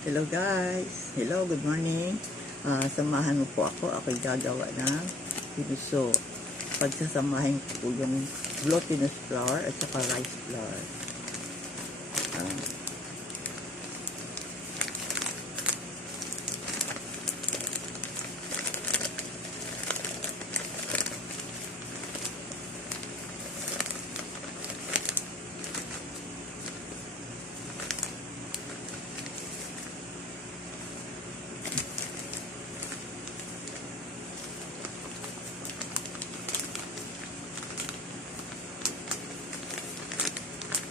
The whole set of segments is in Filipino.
Hello guys! Hello, good morning. Samahan mo po ako. Ako'y gagawa ng pinuso. Pagsasamahin ko po yung glutinous flour at saka rice flour. Uh,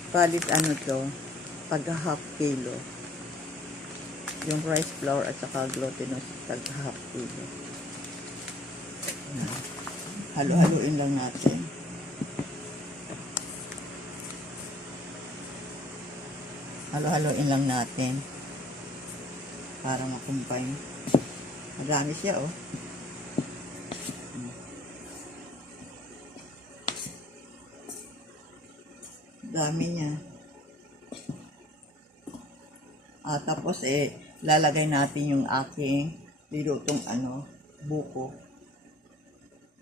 Palit ano to? Pagka half kilo. Yung rice flour at saka glutinous pagka half kilo. Halo-haluin lang natin. Halo-haluin lang natin. Para makumpay. Madami siya oh. Dami niya. Tapos lalagay natin yung aking nilutong buko.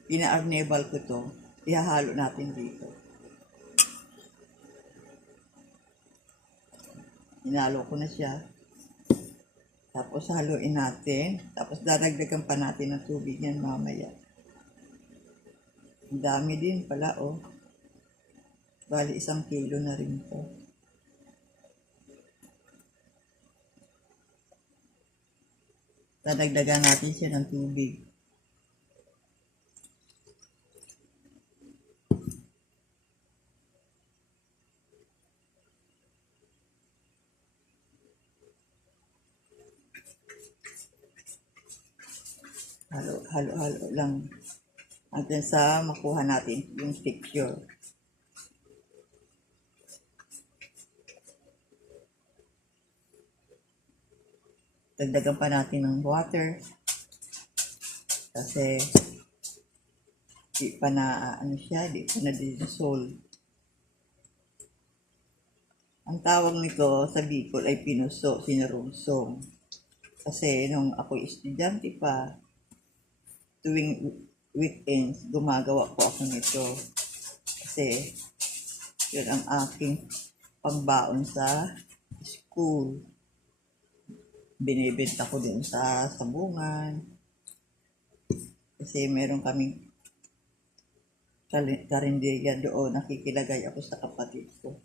Ina-arnebal ko to. Ihahalo natin dito. Hinalo ko na siya. Tapos haluin natin. Tapos dadagdagan pa natin ng tubig yan mamaya. Ang dami din pala oh. Bali 1 kilo na rin to. Dadagdagan natin siya ng tubig. Halo lang. Hanggang sa makuha natin yung texture. Dagdagan pa natin ng water. Kasi di pa na dissolve. Ang tawag nito sa Bicol ay pinuso, sinarungsong. Kasi nung ako estudyante pa, tuwing weekends, gumagawa ko ako nito. Kasi yun ang aking pangbaon sa school. Binibenta ko din sa sabungan. Kasi meron kaming karinderya doon. Nakikilagay ako sa kapatid ko.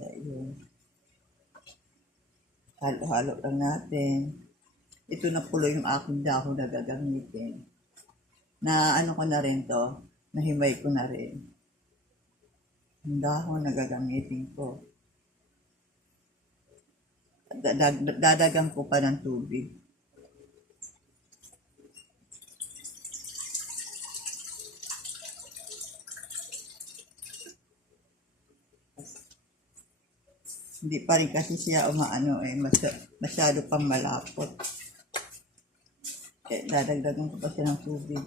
Ayun. Halo-halo lang natin. Ito na pulo yung aking dahon na gagamitin. Na ko na rin to. Nahimay ko na rin. Ang dahon na gagamitin ko. Dadagan ko pa ng tubig. Hindi pa rin kasi siya masyado pang malapot. Kaya dadagdagan ko pa siya ng tubig.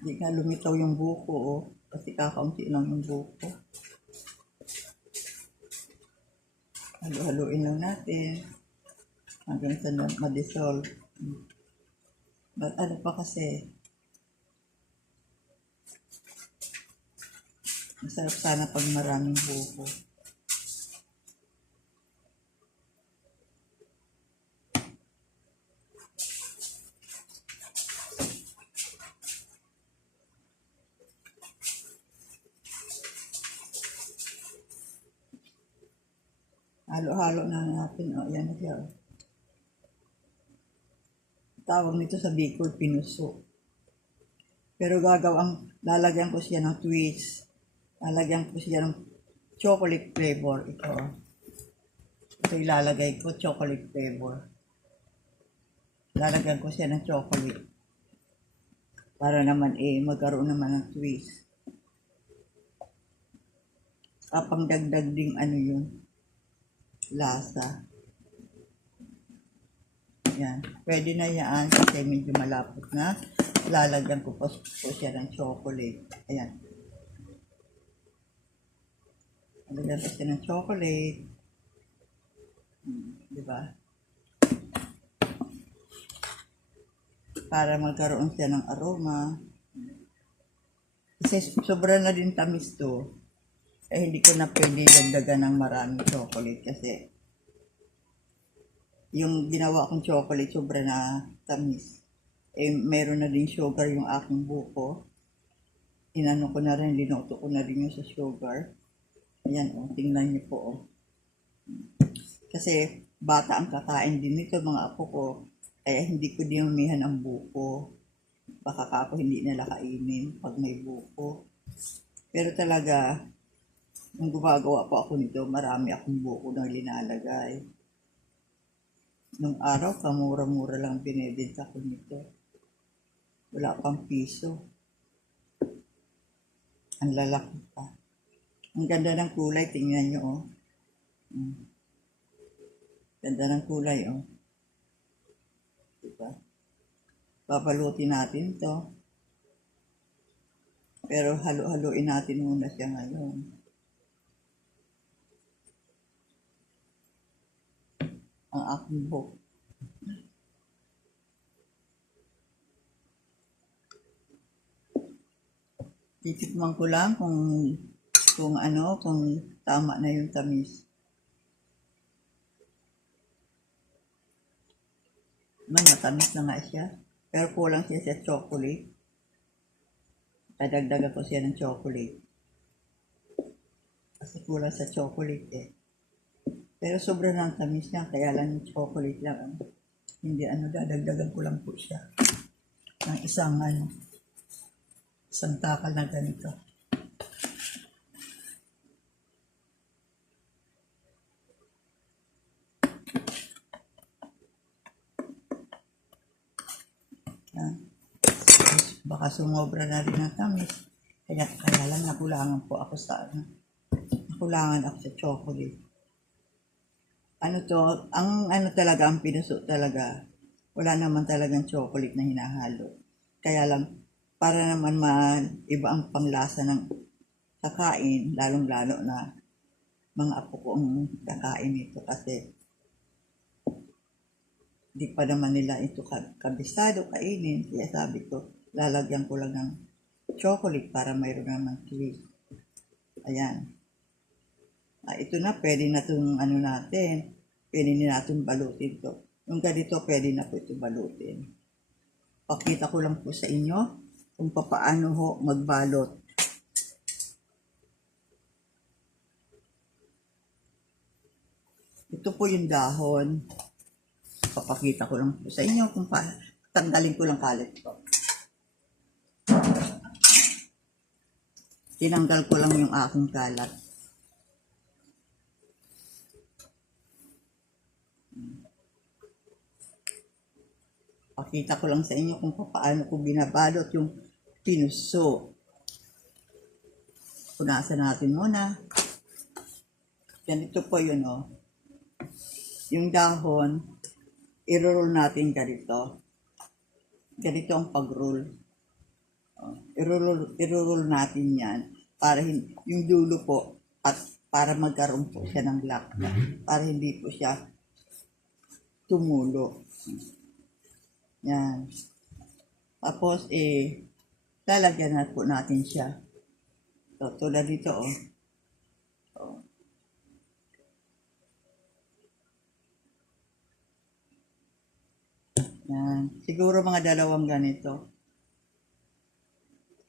Hindi nga lumitaw yung buko oh. Kasi kakaunti lang yung buko. Halo-haluin lang natin hanggang sa ma-dissolve. But pa kasi masarap sana pag maraming buko. Halo-halo na natin. O, yan na siya. Tawag nito sa Bicol, pinuso. Pero lalagyan ko siya ng twist. Lalagyan ko siya ng chocolate flavor. Ito ilalagay ko, chocolate flavor. Lalagyan ko siya ng chocolate. Para naman magkaroon naman ng twist. Kapang dagdag ding yun. Lasa. Yan. Pwede na yan kasi medyo malapot na. Lalagyan ko po siya ng chocolate. Ayan. Lalagyan ko siya ng chocolate. Di ba? Para magkaroon siya ng aroma. Kasi sobra na din tamis to. Eh, hindi ko na pwede dagdagan ng maraming chocolate kasi yung ginawa kong chocolate sobra na tamis. Eh, meron na din sugar yung aking buko. Inano ko na rin, linuto ko na rin yung sa sugar. Ayan, oh, tingnan niyo po, oh. Kasi bata ang kakain din nito, mga apo ko. Kaya hindi ko dinumihan ang buko. Baka ako hindi nila kainin pag may buko. Pero talaga, nung gumagawa po ako nito, marami akong buko na linalagay. Nung araw, kamura-mura lang binibenta ko nito. Wala pang piso. Ang lalaki pa. Ang ganda ng kulay, tingnan nyo, oh. Ganda ng kulay, oh. Diba? Babalutin natin to. Pero halo-haloin natin muna siya ngayon. Ang aking buhok. Titikman ko lang kung tama na yung tamis. Matamis na nga siya. Pero kulang siya sa chocolate. Dadagdagan ko siya ng chocolate. Kasi kulang sa chocolate eh. Pero sobra na ang tamis niya. Kaya lang yung chocolate lang. Hindi dadagdagan ko lang po siya. Ng isang takal na ganito. Baka sumobra na rin ang tamis. Kaya lang nakulangan po ako sa chocolate. Ang pinuso talaga, wala naman talagang chocolate na hinahalo. Kaya lang, para naman iba ang panglasa ng kakain, lalong-lalo na mga apo ko ang kakain ito kasi di pa naman nila ito kabisado kainin. Kaya sabi ko, lalagyan ko lang ng chocolate para mayroon naman twist. Ayan. Ito na, pwede na itong natin. Pwede na natin balutin to. Yung ganito, pwede na po ito balutin. Pakita ko lang po sa inyo kung paano ho magbalot. Ito po yung dahon. Papakita ko lang po sa inyo kung tanggalin ko lang kalit ito. Tinanggal ko lang yung aking kalat. Pakita ko lang sa inyo kung paano ko binabalot yung pinuso. Punasan natin muna. Ganito po yun, oh. Yung dahon, i-roll natin ganito. Ganito ang pag-roll. I-roll natin yan para yung dulo po at para magkaroon po siya ng black. Para hindi po siya tumulo. Yan. Tapos, lalagyan na po natin siya. So, tulad dito, oh. Yan. Siguro mga dalawang ganito.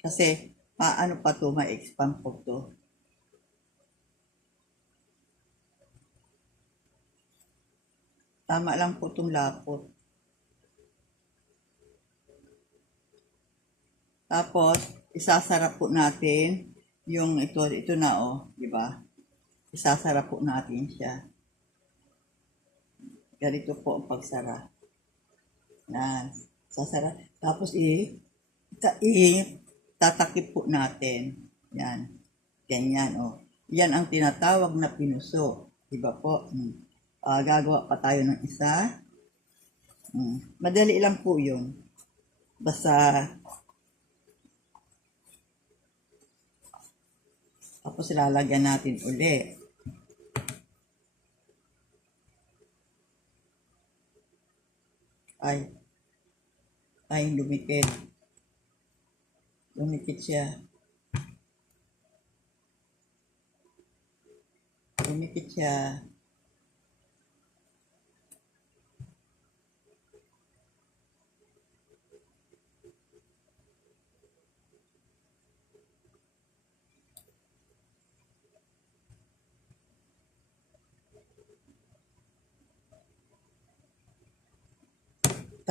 Kasi, paano pa to ma-expand po to. Tama lang po itong lapot. Tapos, isasarap po natin yung ito na, oh, di ba? Isasarap po natin siya. Ganito po ang pagsara. Yan. Sasarap. Tapos, tatakip po natin. Yan. Ganyan, oh. Yan ang tinatawag na pinuso. Diba po? Gagawa pa tayo ng isa. Madali lang po yun. Basta Tapos lalagyan natin uli. Ay, lumikit. Lumikit siya. Lumikit siya.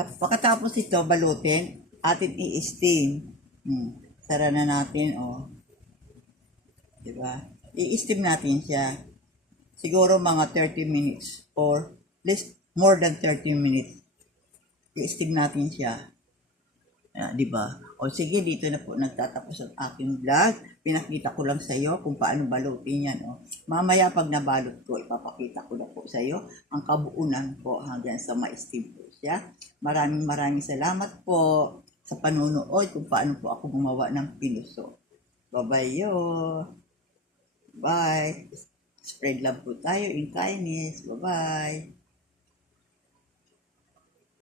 Pagkatapos ito, balutin, atin i-steam. Sara na natin, oh. Diba? I-steam natin siya. Siguro mga 30 minutes or least more than 30 minutes. I-steam natin siya. Di ba? O sige, dito na po nagtatapos ang aking vlog. Pinakita ko lang sa iyo kung paano balutin yan. O. Mamaya pag nabalot ko, ipapakita ko na po sa iyo ang kabuunan po hanggang sa ma-steam po siya. Maraming salamat po sa panunood kung paano po ako gumawa ng pinuso. Bye-bye yo. Bye. Spread love po tayo in kindness. Bye-bye.